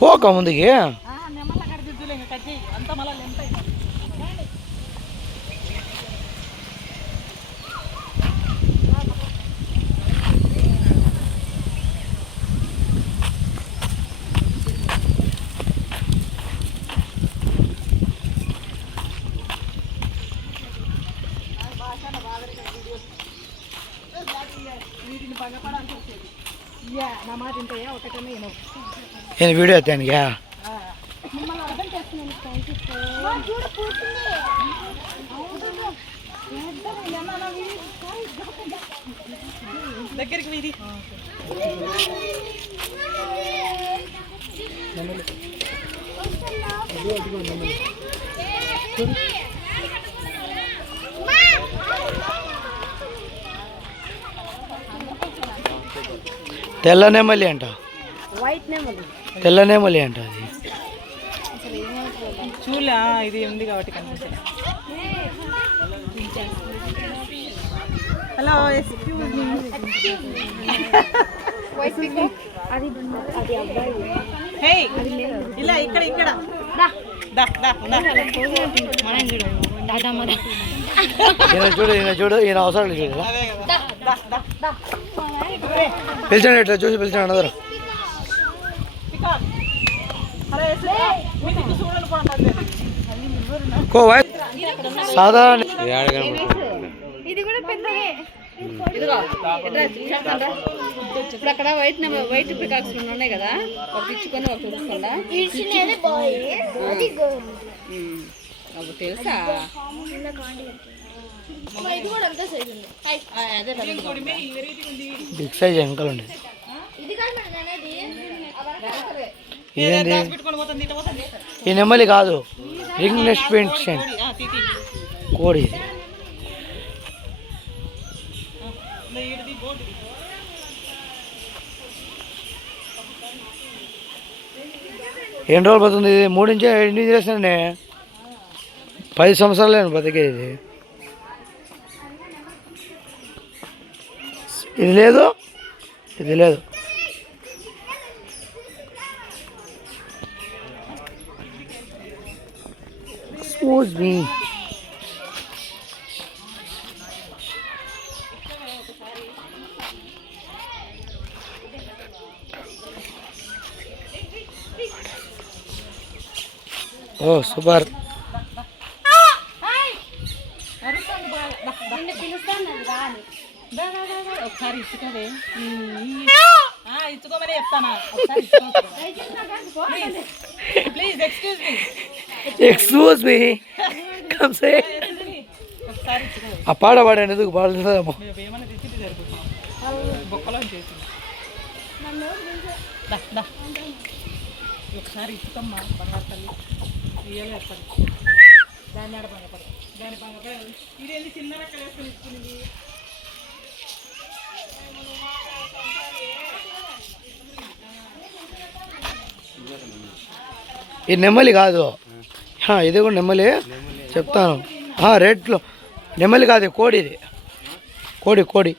పోక ముందుకి నేను వీడియో ఎత్తానుగా దగ్గరికి వీధి తెల్ల నెమలి అంట, తెల్ల నెమలి అంట అది. చూలా ఇది ఉంది కాబట్టి కనిపించలేదు. Hello excuse me. హే ఇలా ఇక్కడ ఇక్కడ చూడు ఈయన చూడు, ఈయన అవసరం చూడు. పిలిచాడు, ఇట్లా చూసి పిలిచాడు అందరూ. సాధారణ ఇప్పుడు అక్కడ వైట్ పికాక్స్ ఉన్నాయి కదా, ఒక ఇచ్చుకొని ఒక చూసుకోండా తెలుసా. బిగ్ సైజ్ అంకల్ ఉండేది. ఈ నెమ్మలి కాదు, రింగ్ నెస్ట్ పెన్షన్ కోడి. ఎన్ని రోజులు పోతుంది ఇది? 3 నుంచి 8 చేస్తానండి. 10 సంవత్సరాలు బతికేది. ఇది లేదు, ఇది లేదు. Excuse me. Oh, super. ఒకసారి ఇచ్చుకోవే, ఇచ్చుకోమని చెప్తానా. Please excuse me. Excuse me. Come say. ఒకసారి ఇచ్చుకో. ఆ పాట పాడండి, ఎందుకు పాడుతుందేమో. ఏమన్నా తెచ్చింది సరిపోతుంది, బొక్కలో చేసింది. ఒకసారి ఇచ్చుకోమ్మా బంగారు తల్లి. ఇయ్యాలి వేస్తాను దాన్ని ఆడ బంగపడ దాని బంగపడ. ఇదేంటి చిన్న రకాలు వేసుకొని ఇచ్చుకునేది. ఇది నెమ్మలి కాదు, ఇది కూడా నెమ్మలి చెప్తాను. రేట్లో నెమ్మలి కాదు, కోడి. ఇది కోడి కోడి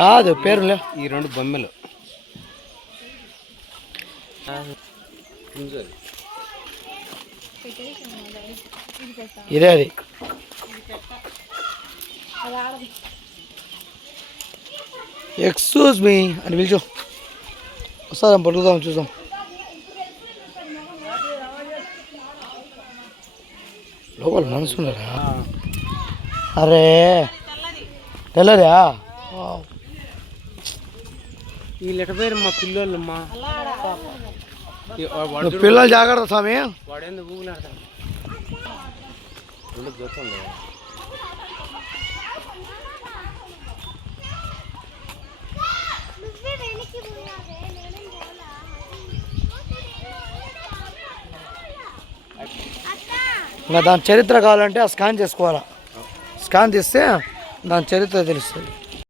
కాదు, పేరులే. ఈ 2 బొమ్మలు ఇదే అది. ఎక్స్క్యూజ్ మీ అని పిలిచు. వస్తాం, పడుకుదాం, చూద్దాం. లోపల మనసు ఉన్నారా? అరే తెల్లదా? ఈ లెటర్ పేరు మా పిల్లలు. మా పిల్లలు జాగ్రత్త స్వామి. వాడేందుకు ఊగులాడతాడు. ఇంకా దాని చరిత్ర కావాలంటే ఆ స్కాన్ చేసుకోవాలా. స్కాన్ తీస్తే దాని చరిత్ర తెలుస్తుంది.